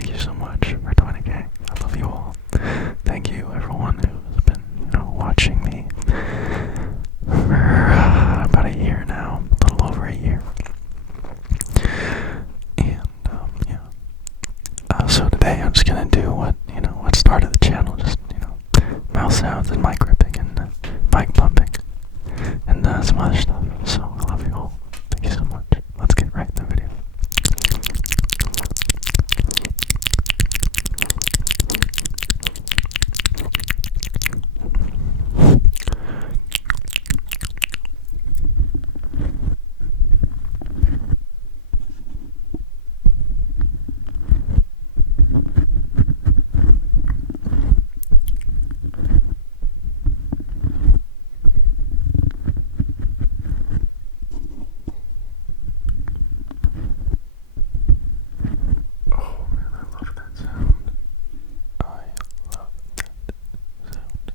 Thank you so much for 20K. I love you all. Thank you everyone who's been, watching me for about a year now, a little over a year. And yeah. So today I'm just gonna do what started the channel, just mouth sounds and mic gripping and mic pumping and some other stuff. So I love you all. Thank you so much. Let's get right in the video. Oh man, I love that sound. I love that sound.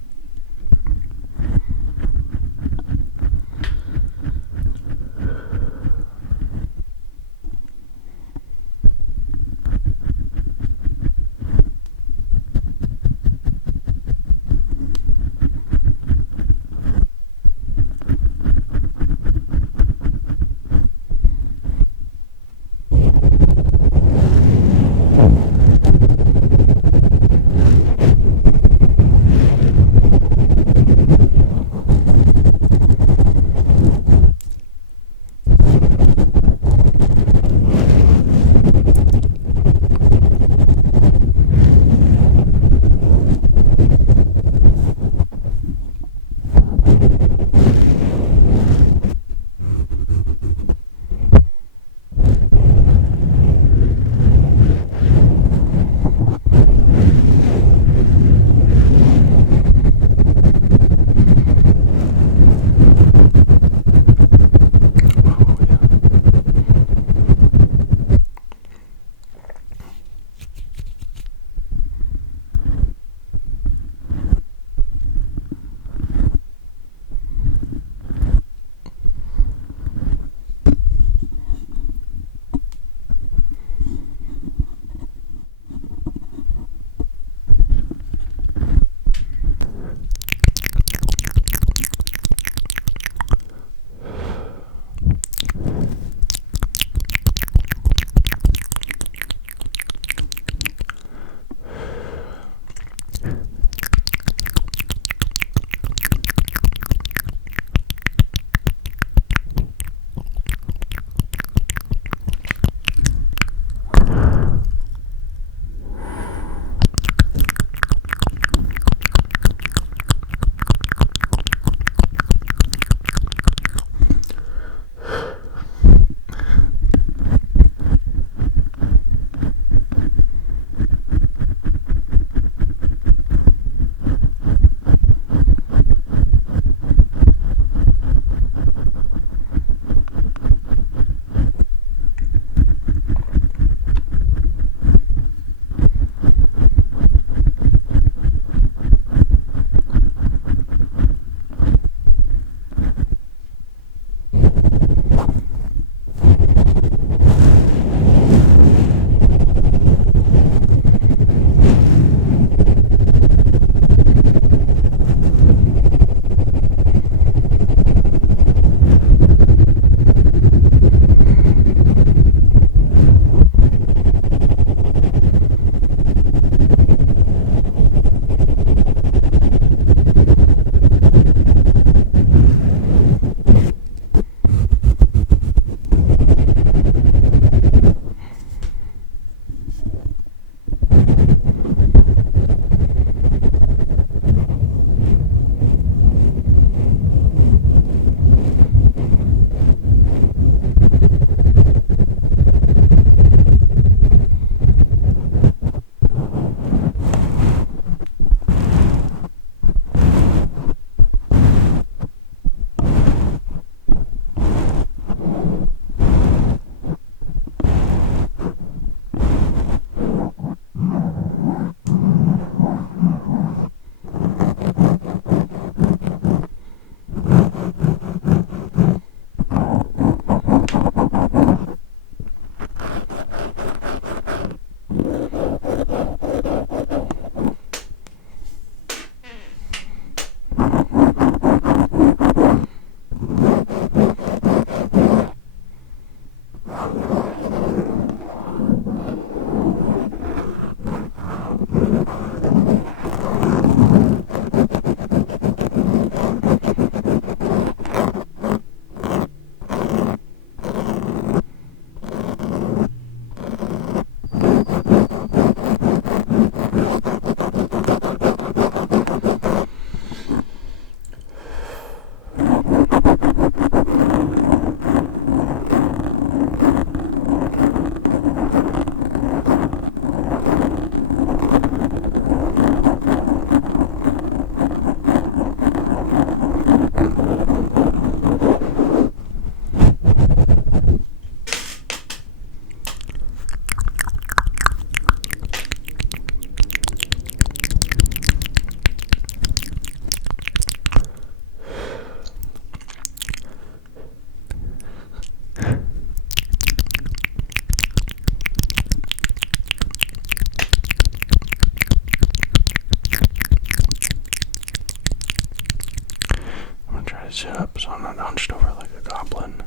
sit up so I'm not hunched over like a goblin.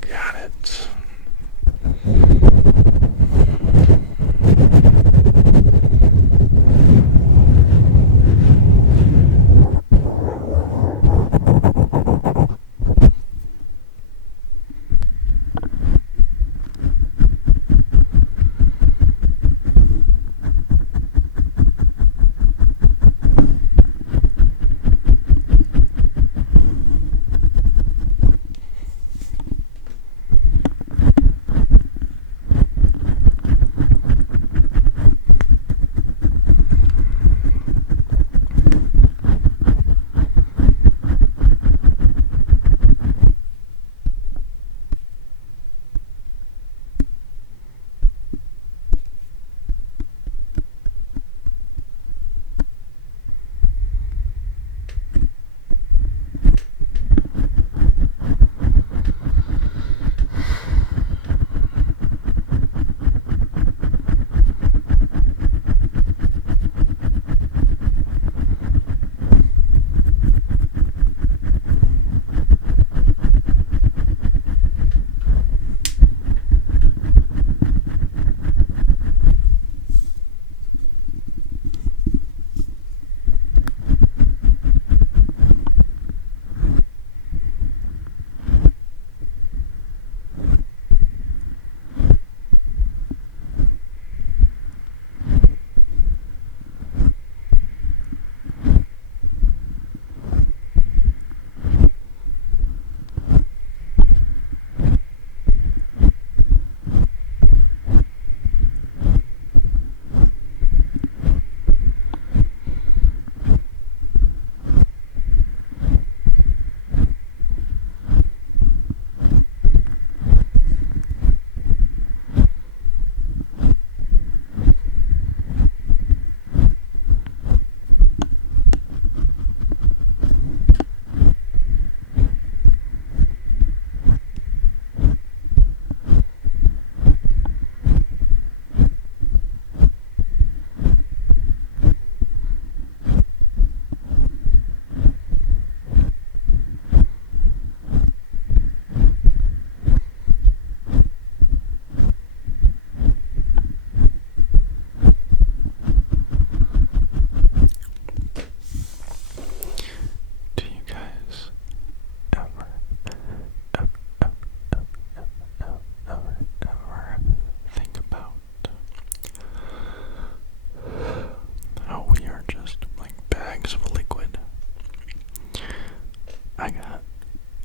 Got it.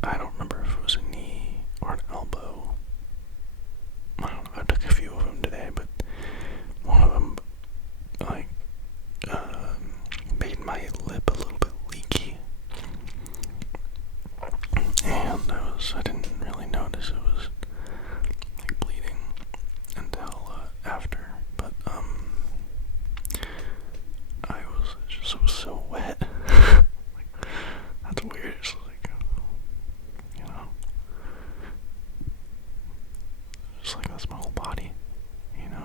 I don't remember if it was a knee or an elbow. I don't know, I took a few of them today, but one of them, like, made my lip a little bit leaky. And I didn't really notice it was, like, bleeding until, after, but, I was just, it was so wet. Like, that's weird, it's like, you know, just like that's my whole body, you know,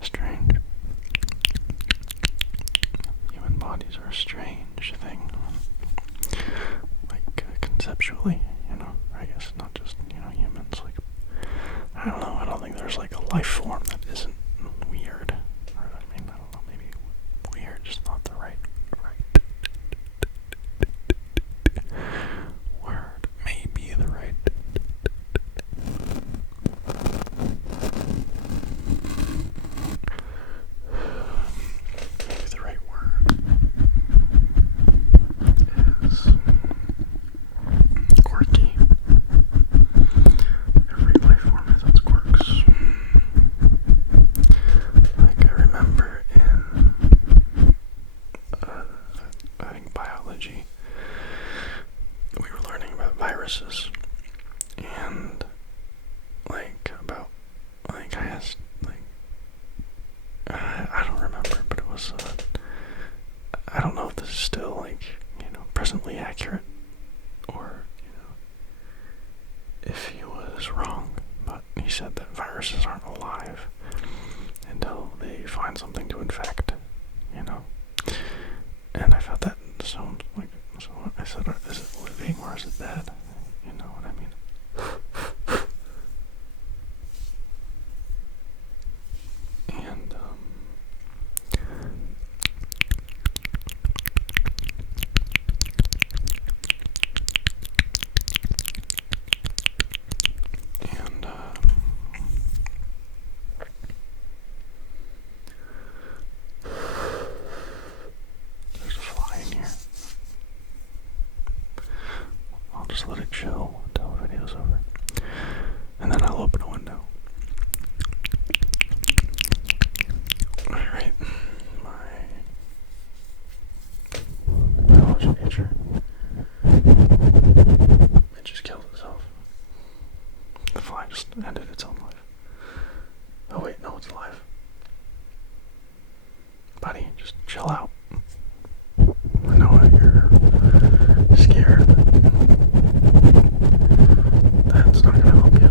strange. Human bodies are a strange thing, like, conceptually, you know, I guess not just, you know, humans, like, I don't know, I don't think there's, like, a life form that isn't weird, or, I mean, I don't know, maybe weird is not the right word, maybe the right word is quirky. Every life form has its quirks. Like, I remember in I think biology, we were learning about viruses, and like about, like, I asked, like, I don't remember, but it was, I don't know if this is still, like, you know, presently accurate, or, you know, if he was said that viruses aren't alive until they find something to infect, you know? And I felt that sounds like, so I said, is it living or is it dead? You know what I mean? And, there's a fly in here. I'll just let it chill until the video's over. And then I'll open a window. Alright. My knowledge of nature. It just killed itself. The fly just ended its own life. Oh wait, no, it's alive. Buddy, just chill out. I know you're scared. That's not gonna help you.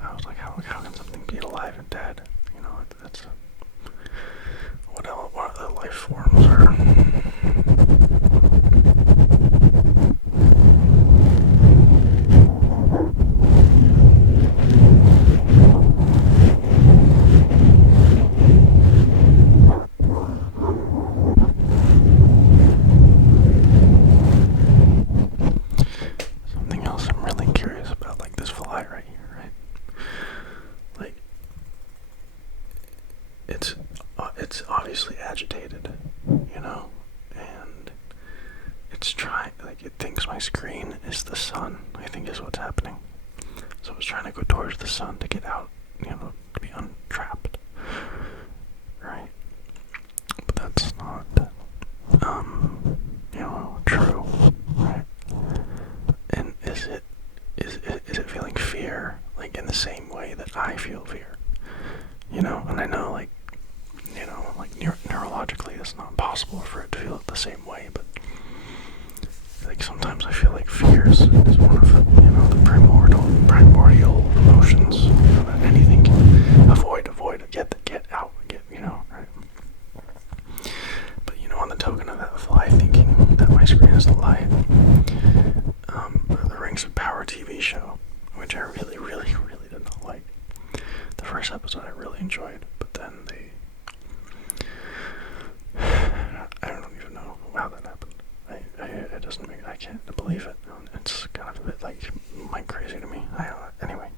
I was like, how can something be alive and dead? You know, that's what other life forms are. Something else I'm really curious about, like this fly right here, right? Like, it's obviously agitated, you know, and it's trying, like, it thinks my screen is the sun, I think is what's happening. So it's trying to go towards the sun to get out, you know, to be untrapped, right? But that's not, you know, true, right? And is it feeling fear, like, in the same way that I feel fear? You know, and I know, like, you know, like, neurologically it's not possible for it to feel it the same way, but, like, sometimes I feel like fear is one of, you know, the primordial emotions, you know, that anything can avoid, get out, you know, right? But, you know, on the token of that fly thinking that my screen is the light, the Rings of Power TV show, which I really, really, really did not like. The first episode I really enjoyed, but then I don't even know how that happened. It doesn't make, I can't believe it. It's kind of a bit like crazy to me. Anyway,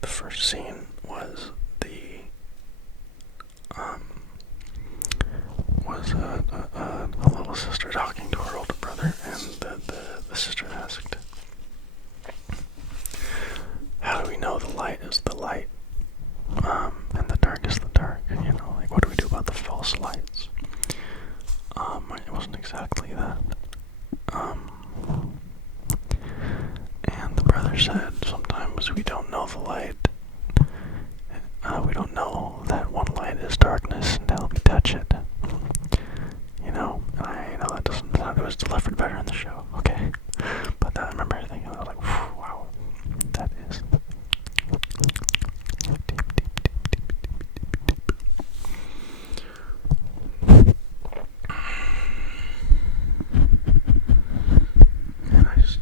the first scene was a little sister talking to her older brother, and the sister asked, how do we know the light is the light, and the dark is the dark? You know, like, what do we do about the false lights? It wasn't exactly that. And the brother said, sometimes we don't know the light. We don't know that one light is darkness until we touch it. You know, and I know that doesn't sound, it was delivered better in the show, okay? But I remember thinking, I was like, wow, that is deep. And I just,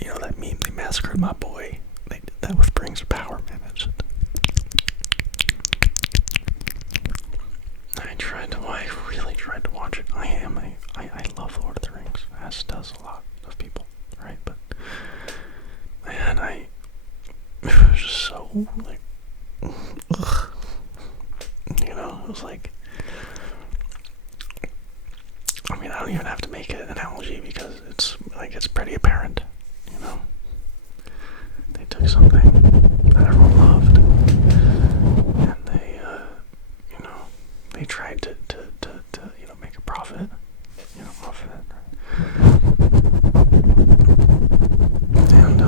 you know, that meme, they massacred my boy. They did that with Rings of Power, man. I really tried to watch it. I love Lord of the Rings, as does a lot of people, right? But, man, it was just so, like, ugh. You know, it was like, I mean, I don't even have to make an analogy because it's pretty apparent, you know? They took something that everyone loved, and they tried to you know, make a profit, you know, off of it, and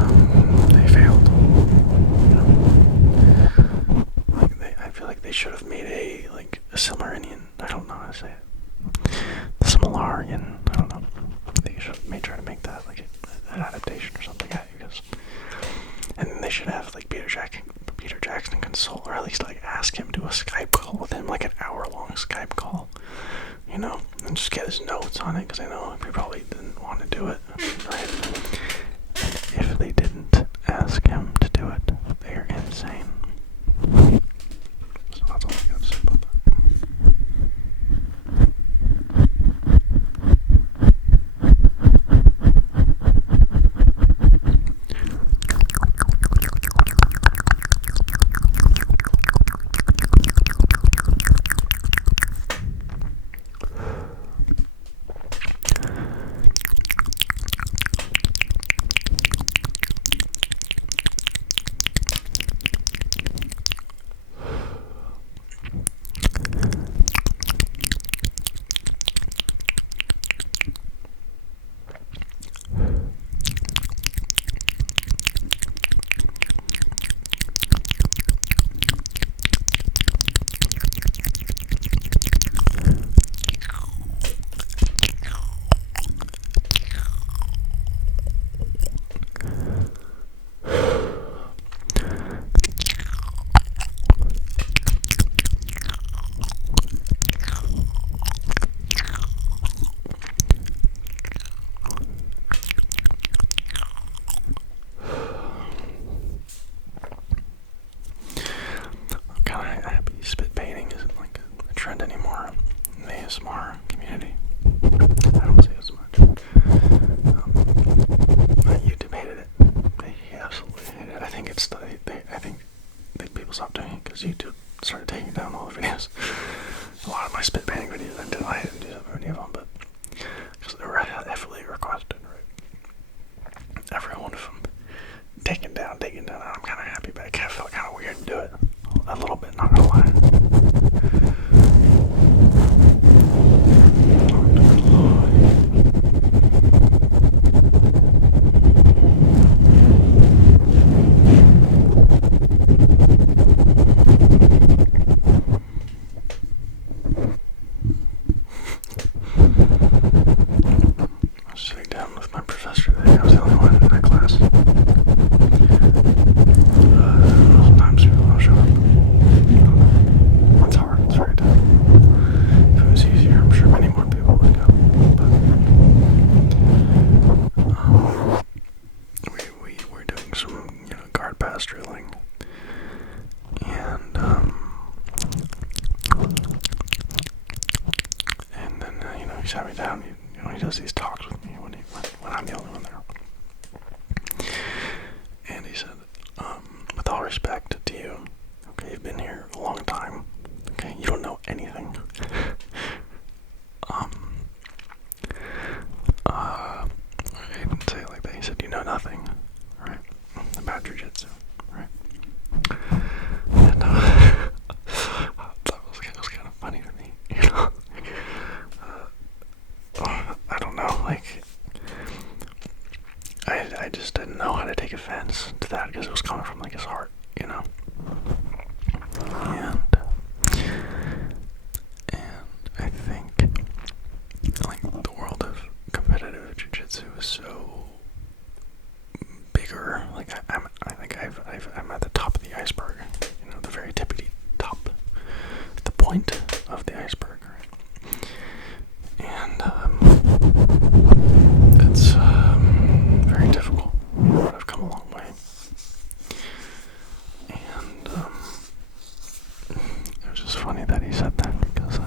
they failed. and just get his notes on it, because I know he probably didn't want to do it, right? And if they didn't ask him to do it, they're insane. So that's all I got to say about that. ASMR community. I don't see it as much. YouTube hated it. They absolutely hated it. I think it's I think people stopped doing it because YouTube started taking down all the videos. A lot of my spit painting videos, I didn't do any of them, but because they were heavily requested, right? Every one of them taken down. I'm kind of happy, but it felt kind of weird to do it a little bit. Not gonna lie. Drilling, and then he sat me down. He does these talks with me when I'm the only one there, and he said, with all respect to you, okay, you've been here a long time, okay, you don't know anything. He didn't say it like that. He said, you know nothing, right, about jiu-jitsu. And that was kind of funny to me, I don't know, like, I just didn't know how to take offense to that because it was coming from, like, his heart, and I think, like, the world of competitive jiu-jitsu is so bigger. Like, I think I'm at the top of the iceberg, the very tippity top, the point of the iceberg, right? And it's very difficult, but I've come a long way. And it was just funny that he said that because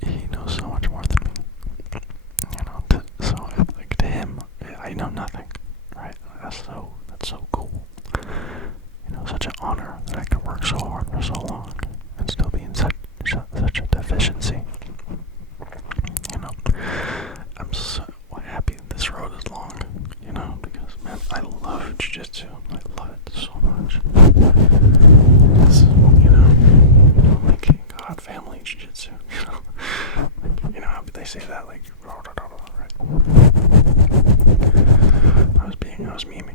he knows so much more than me. So like to him, I know nothing, right? That's so cool. Such an honor that I could work so hard for so long and still be in such a deficiency. I'm so happy this road is long, because, man, I love jiu-jitsu. I love it so much. It's, like God, family jiu-jitsu, like, how they say that, like, right? I was memeing.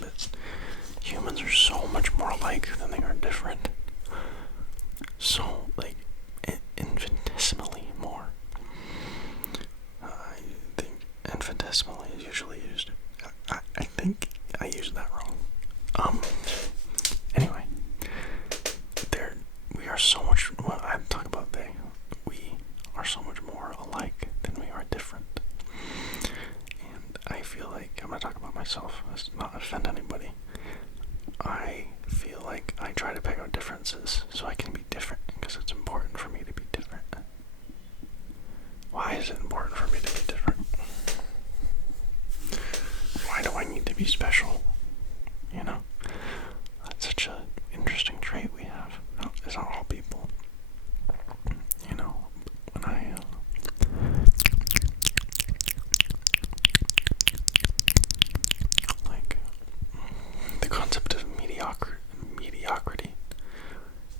that humans are so much more alike than they are different. So, like, infinitesimally more. I think infinitesimally is usually used. I think I used that wrong. Anyway, we are so much, well, I'm talking about they, we are so much more alike than we are different. And I feel like, I'm not talking about myself, let's not offend anybody. I feel like I try to pick out differences so I can be different, because it's important for me to be different. Why is it important for me to be different? Why do I need to be special? You know? That's such an interesting trait we have. It's not all people. You know, when I like the concept of mediocrity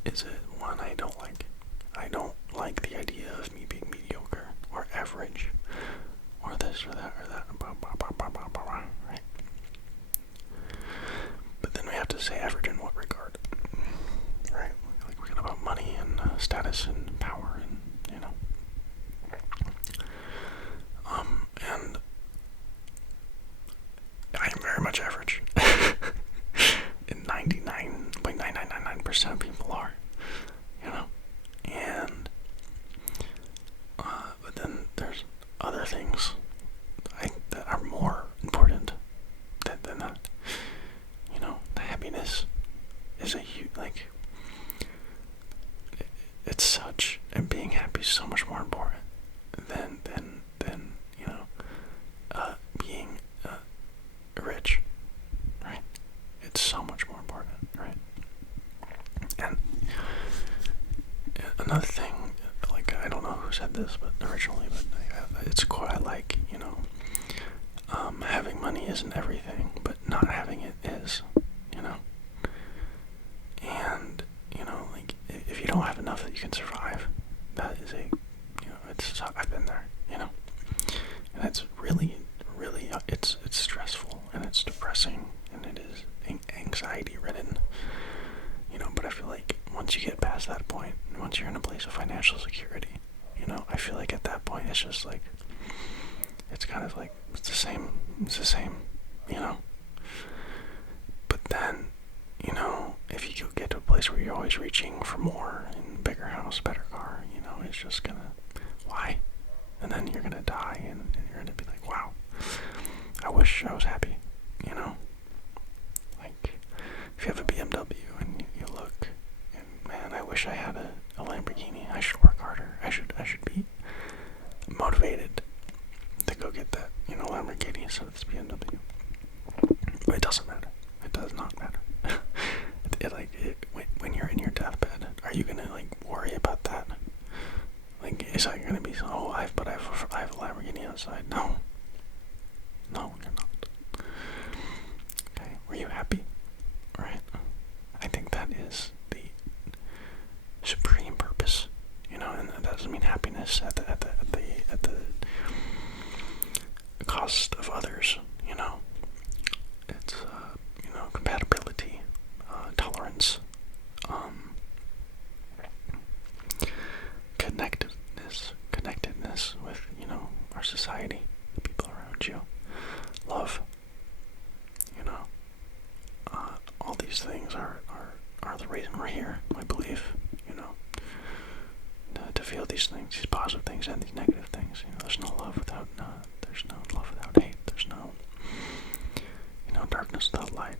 is one I don't like. I don't like the idea of me being mediocre or average or this or that or that. Right? But then we have to say average in what regard? Right? Like we're talking about money and status and power and, you know. And I am very much average. And 99.9999% of people are, you know. And but then there's other things that are more important than that. You know, the happiness is a huge, like, it's such, and being happy is so much more important than you know, being rich, right? It's so much more important, right? And another thing, like, I don't know who said this, but originally, but it's a quote I like, you know, having money isn't everything, but not having it is, you know? And, you know, like, if you don't have enough that you can survive, that is you know, I've been there, you know? And it's really, it's stressful, and it's depressing, and it is anxiety-ridden, you know, but I feel like once you get past that point, once you're in a place of financial security, you know, I feel like at that point, it's just like, it's kind of like, it's the same, you know? But then, you know, if you get to a place where you're always reaching for more, and bigger house, better car, you know, it's just gonna, why? And then you're gonna die, and you're gonna be like, wow, I wish I was happy, you know? Like, if you have a BMW and you look, and man, I wish I had a Lamborghini, I should work harder, I should be motivated to go get that, you know, Lamborghini instead of this BMW. But it doesn't matter. It does not matter. When you're in your deathbed, are you gonna, like, worry about that? Like, is that gonna be, oh, I have a Lamborghini outside? No, you're not. Okay, were you happy? Right? I think that is the supreme purpose, you know, and that doesn't mean happiness at the cost of others, you know. It's you know, compatibility, tolerance, connectedness with, you know, our society, the people around you, love, you know, all these things are the reason we're here, I believe, you know, to feel these things, these positive things and these negative things. You know, there's no love without hate, there's no, you know, darkness without light.